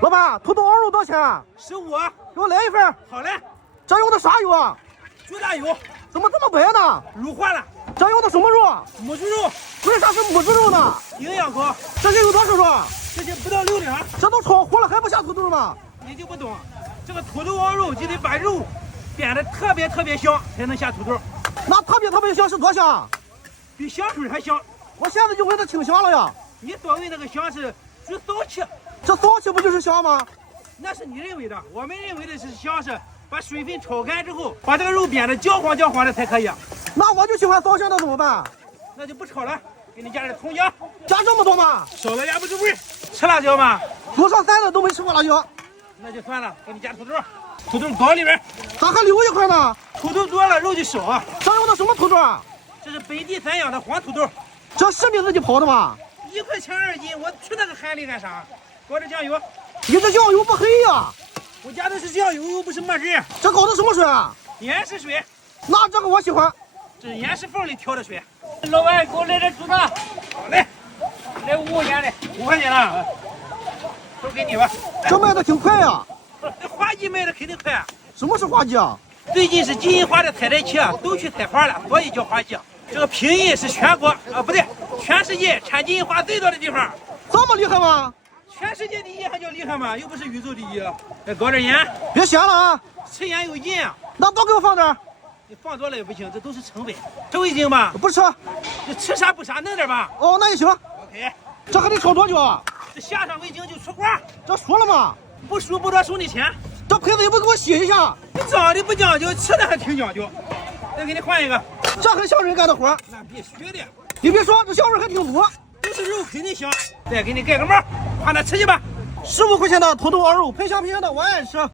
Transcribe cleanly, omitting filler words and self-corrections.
老板，土豆熬肉多少钱？15。给我来一份。好嘞。这用的啥油啊？猪大油。怎么这么白呢？乳化了。这用的什么肉？母猪肉。为啥是母猪肉呢？营养高。这些有多少肉？这些不到6两。这都炒糊了还不下土豆吗？你就不懂，这个土豆熬肉就得把肉煸得特别香，才能下土豆。那特别香是多香？比香水还香。我现在就闻着挺香了呀。你所谓那个香是煮骚气，这骚气不就是香吗？那是你认为的，我们认为的是香是把水分炒干之后，把这个肉煸得焦黄的才可以。那我就喜欢骚香的怎么办？那就不炒了，给你加点葱姜。加这么多吗？少了压不住味。吃辣椒吗？祖上3代都没吃过辣椒。那就算了，给你加土豆，土豆搞里边。咋还留一块呢？土豆多了肉就少啊。这用的什么土豆啊？这是本地散养的黄土豆。这是你自己刨的吗？1块钱2斤，我去那个海里干啥？搞点酱油。你这酱油不黑呀？我加的是酱油，又不是墨汁。这搞的什么水啊？岩石水。那这个我喜欢。这是岩石缝里挑的水。老板，给我来点猪大。好嘞，来5块钱的。5块钱了，都给你吧。这卖的挺快呀。这花季卖的肯定快啊。什么是花季啊？最近是金银花的采摘期啊，都去采花了，所以叫花季。这个平邑是全国不对，全世界产金银花最多的地方。这么厉害吗？全世界第一还叫厉害吗？又不是宇宙第一。再搞点盐。别咸了啊！吃盐有劲啊。那多给我放点。你放多了也不行，这都是成本。吃味精吧？不吃。你吃啥补啥，弄点吧。哦，那也行。OK。这还得炒多久啊？这下上味精就出锅。这熟了吗？不熟不多收你钱。这盆子也不给我洗一下。你长得不讲究，吃的还挺讲究。再给你换一个。这很像人干的活。那必须的。你别说，这香味还挺足。都是肉，肯定香。再给你盖个帽，把它吃去吧。15块钱的土豆熬肉，喷香的，我爱吃。